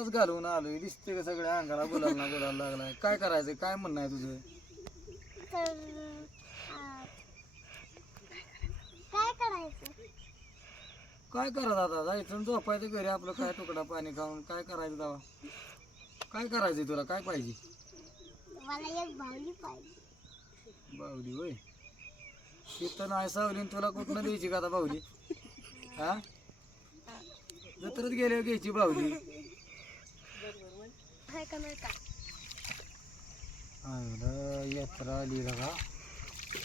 आताच घालून आलोय, दिसते का सगळ्या अंगाला गुलाल लागलाय. काय करायचं, काय म्हणणं आहे तुझं? काय करायचं? काय करा दादा, जायचं आणि झोपायचं घरी आपलं, काय तुकडा पाणी खाऊन. काय करायचं दावा, काय करायचं तुला, काय पाहिजे? मला एक बाहुली पाहिजे. बाहुली होय, तिथं नाही सावली, तुला कुठनं द्यायची का आता बाहुली? हा, जत्रच गेल्यावर घ्यायची बाहुली. काय करणार का? यात्रा आली का,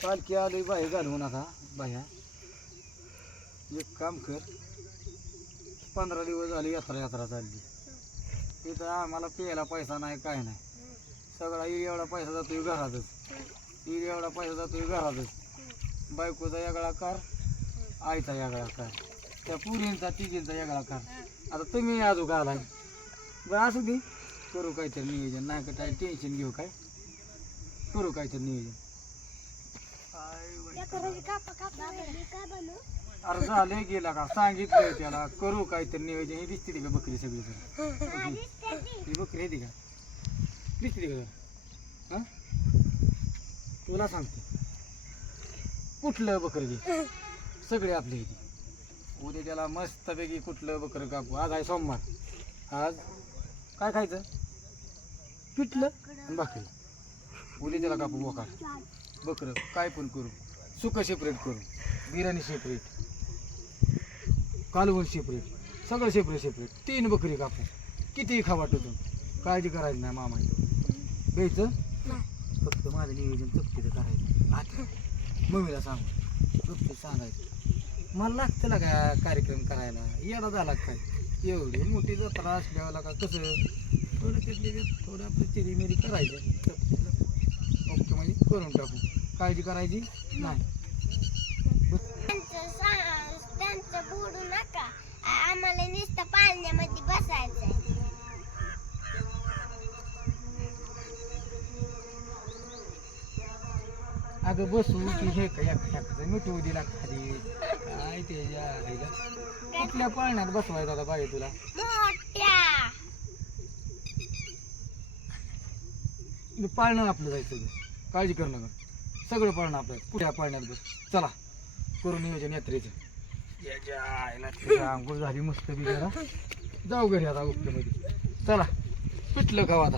पालखी आली, बाहेर घालवू नका बाया. एक काम कर, 15 दिवस झाले यात्रा चालली, तिथं आम्हाला प्यायला पैसा नाही, काय नाही. सगळा एवढा पैसा जातोय घरातच, एवढा पैसा जातोय घरातच. बायकोचा वेगळा कार, आईचा वेगळा कार, त्या पुरींचा तिघींचा वेगळा कार. आता तुम्ही अजून का आलाय? बरं असू दे, करू काहीतरी नियोजन. नाही का काय टेन्शन घेऊ, काय करू काहीतरी नियोजन. अरे झालंय गेला का, सांगितलंय त्याला करू काहीतरी नियोजन. ही दिसते का बकरी सगळी? ही बकरी येते का, दिसते का? हा, तुला सांगते कुठलं बकरी दे, सगळे आपले इथे. उद्या त्याला मस्तपैकी कुठलं बकरं कापू. आज आहे सोमवार, आज काय खायचं? पिठलं आणि भाकरी. उद्या त्याला कापू बोकाड बकरं, काय पण करू. सुकं सेपरेट करू, बिर्याणी सेपरेट, कालवण सेपरेट, सगळं सेपरेट. 3 बकरी कापू, कितीही खा वाटतो. काळजी करायची नाही मामा, घ्यायचं फक्त. माझं नियोजन चपटीचं करायचं. आता मम्मीला सांगू, चपटी सांगायचं. मला लागतं ना का कार्यक्रम करायला, येडा झाला काय? एवढी मोठी जत्रा असल्यावर का कसं थोडं आपलं चिरीमिरी करायचं. ओके म्हणजे करून टाकू, काळजी करायची नाही. त्यांचं बोलू नका, आम्हाला नुसतं पाण्यामध्ये बसायचंय. अगं बसू की हे का एखादं मिठू दिला खाली, काय त्याच्या आईला. कुठल्या पाळण्यात बसवायचं आता बाई तुला? मोठ्या पाळणं आपलं जायचं, काळजी करू नका. सगळं पाळणं आपलं, पुढ्या पाळण्यात बस. चला करू नियोजन यात्रेचं. याच्या आईला तुझ्या आंघोळ झाली मस्त बी, जरा जाऊ घरी आता ओके मध्ये. चला पिठलं खाऊ आता.